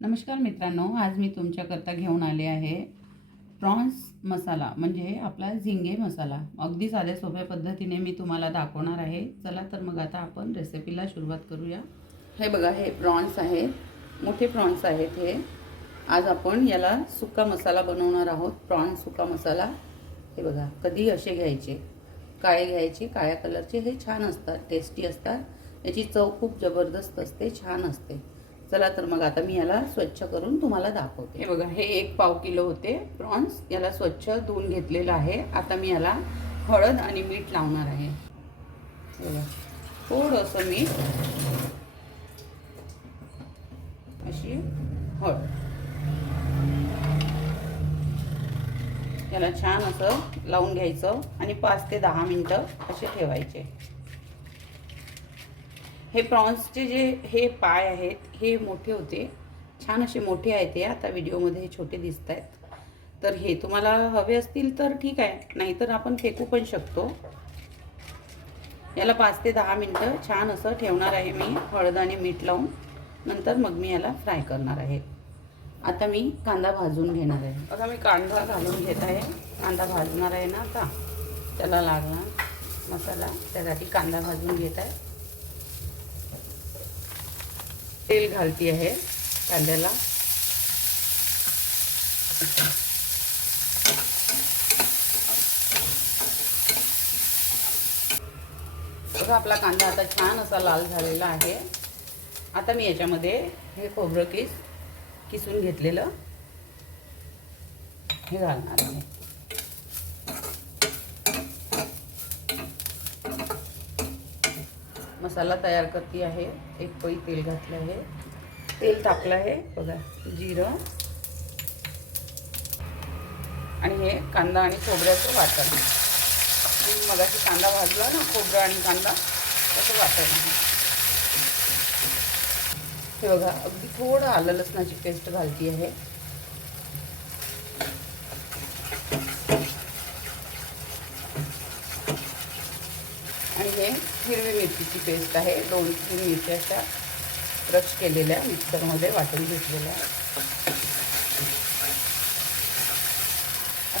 नमस्कार मित्रांनो, आज मी तुमच्याकरता घेऊन आले आहे प्रॉन्स मसाला, म्हणजे आपला झिंगे मसाला. अगदी साध्या सोप्या पद्धतीने मी तुम्हाला दाखवणार आहे. चला तर मग आता आपण रेसिपीला सुरुवात करूया. हे बघा, हे प्रॉन्स आहेत, मोठे प्रॉन्स आहेत हे. आज आपण याला सुका मसाला बनवणार आहोत, प्रॉन्स सुका मसाला. हे बघा, कधी असे घ्यायचे, काळे घ्यायचे, काळ्या कलरचे. हे छान असतात, टेस्टी असतात. याची चव खूप जबरदस्त असते, छान असते. चला तर मग आता मी याला स्वच्छ करून तुम्हाला दाखवते. हे बघा, हे 1 पाव किलो होते प्रॉन्स. याला स्वच्छ धुवून घेतलेलं आहे. आता मी याला हळद आणि मीठ लावणार आहे. बघा, थोडंसं मीठ, अशी हळद. याला छान असं लावून घ्यायचं आणि 5 ते 10 मिनिटं असे ठेवायचे. हे प्रॉन्सचे जे हे पाय आहेत हे मोठे होते, छान असे मोठे आहेत. ते आता व्हिडिओमध्ये हे छोटे दिसत आहेत. तर हे तुम्हाला हवे असतील तर ठीक आहे, नाहीतर आपण फेकू पण शकतो. याला 5 ते 10 मिनिटं छान असं ठेवणार आहे मी, हळद आणि मीठ लावून. नंतर मग मी याला फ्राय करणार आहे. आता मी कांदा भाजून घेणार आहे. बघा, मी कांदा घालून घेत आहे. कांदा भाजणार आहे ना आता, त्याला लागणार मसाला, त्यासाठी कांदा भाजून घेत आहे. तेल घालती आहे कांद्याला. बघा, आपला कांदा आता छान असा लाल झालेला आहे. आता मी याच्यामध्ये हे खोबरं किसून घेतलेलं हे घालणार आहे. मसाला तयार करते आहे. 1 पळी तेल घातलं आहे, तेल टाकलं आहे. बघा, जिरं आणि हे कांदा आणि खोबऱ्याचं वाटण. मगाशी कांदा भाजला ना, खोबरं आणि कांदा, तसं वाटण आहे. हे बघा, अगदी थोडं आलं लसणाची पेस्ट घालती आहे. आणि हे हिरवी मिरचीची पेस्ट आहे. 2-3 मिरच्या अशा क्रश केलेल्या मिक्सरमध्ये वाटून घेतलेल्या.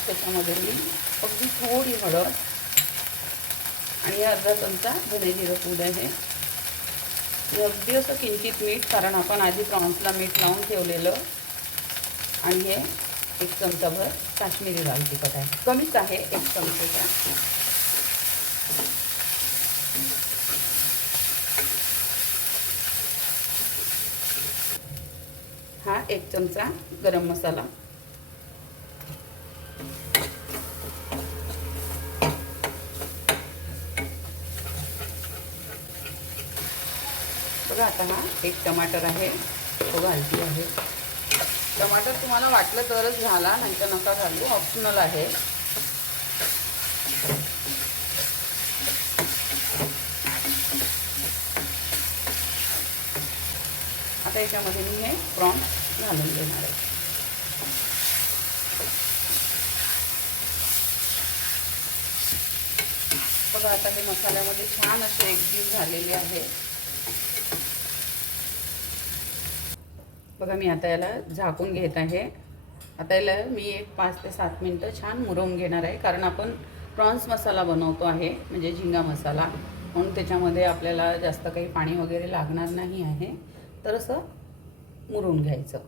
त्याच्यामध्ये मी अगदी थोडी हळद आणि अर्धा चमचा धने जिरं पूड आहे. अगदी असं किंचित मीठ, कारण आपण आधी प्रॉन्सला मीठ लावून ठेवलेलं. आणि हे 1 चमचाभर काश्मीरी लाल तिखट आहे, कमीच आहे 1 चमचा. हा 1 चमचा गरम मसाला. बघा, आता हा 1 टमाटर आहे, तो घालती आहे. टमाटर तुम्हाला वाटलं तरच घाला, नंतर नका घालू, ऑप्शनल आहे. आता याच्यामध्ये मी हे प्रॉन्स घालून देणार आहे. बघा, आता हे मसाल्यामध्ये छान असे एकजीव झालेले आहे. बघा, मी आता याला झाकून घेत आहे. आता याला मी 5 ते 7 मिनिटं छान मुरवून घेणार आहे, कारण आपण प्रॉन्स मसाला बनवतो आहे, म्हणजे झिंगा मसाला, म्हणून त्याच्यामध्ये आपल्याला जास्त काही पाणी वगैरे लागणार नाही आहे. तर असं मुरवून घ्यायचं,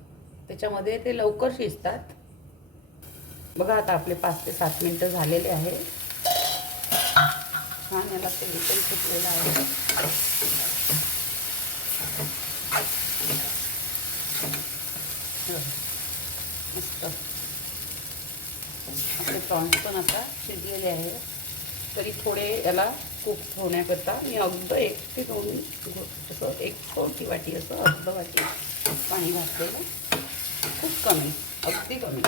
त्याच्यामध्ये ते लवकर शिजतात. बघा, आता आपले 5 ते 7 मिनिटं झालेले आहे. छान याला तेल पण सुटलेलं आहे. मस्त आपले प्रॉन्स पण आता शिजलेले आहे. तरी थोडे याला कुक होण्याकरता मी अगदी 1 ते 2 असं 1 छोटी वाटी, असं अर्ध वाटी पाणी घातलेलं. खूप कमी, अगदी कमी.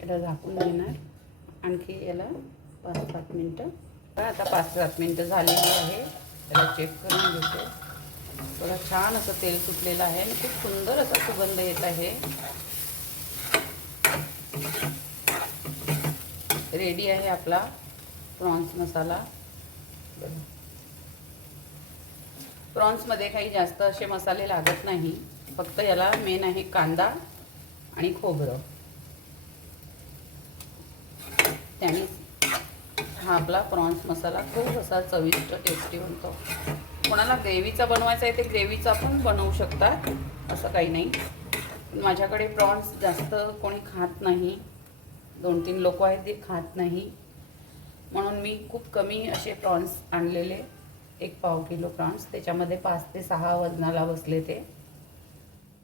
याला झाकून देणार आणखी याला 5-7 मिनिटं. आता 5-7 मिनिटं झालेली आहे. त्याला चेक करून घेते. बघा, छान असं तेल सुटलेलं आहे आणि खूप सुंदर असा सुगंध येत आहे. रेडी आहे आपला प्रॉन्स मसाला. प्रॉन्समध्ये काही जास्त असे मसाले लागत नाही, फक्त याला मेन आहे कांदा आणि खोबरं. त्याने हा आपला प्रॉन्स मसाला खूप असा चविष्ट टेस्टी बनतो. कोणाला ग्रेव्हीचा बनवायचा आहे ते ग्रेव्हीचा पण बनवू शकतात, असं काही नाही. माझ्याकडे प्रॉन्स जास्त कोणी खात नाही, 2-3 लोक आहेत ते खात नाही, म्हणून मी खूप कमी असे प्रॉन्स आणलेले. 1 पाव किलो प्रॉन्स, त्याच्यामध्ये 5 ते 6 वजनाला बसले ते.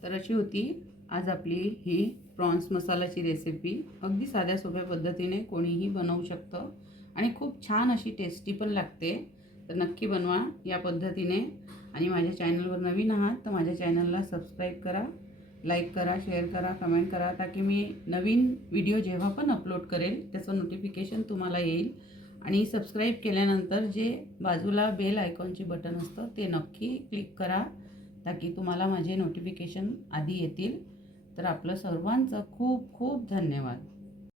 तर अशी होती आज आपली ही प्रॉन्स मसाल्याची रेसिपी. अगदी साध्या सोप्या पद्धतीने कोणीही बनवू शकतं आणि खूप छान अशी टेस्टी पण लागते. तर नक्की बनवा या पद्धतीने. आणि माझ्या चॅनलवर नवीन आहात तर माझ्या चॅनलला सबस्क्राईब करा, लाईक करा, शेअर करा, कमेंट करा, ताकी मी नवीन व्हिडिओ जेव्हा पण अपलोड करेल त्याचं नोटिफिकेशन तुम्हाला येईल. आणि सबस्क्राईब केल्यानंतर जे बाजूला बेल आयकॉनचे बटन असतं ते नक्की क्लिक करा, ताकी तुम्हाला माझे नोटिफिकेशन आधी येतील. तर आपलं सर्वांचं खूप खूप धन्यवाद.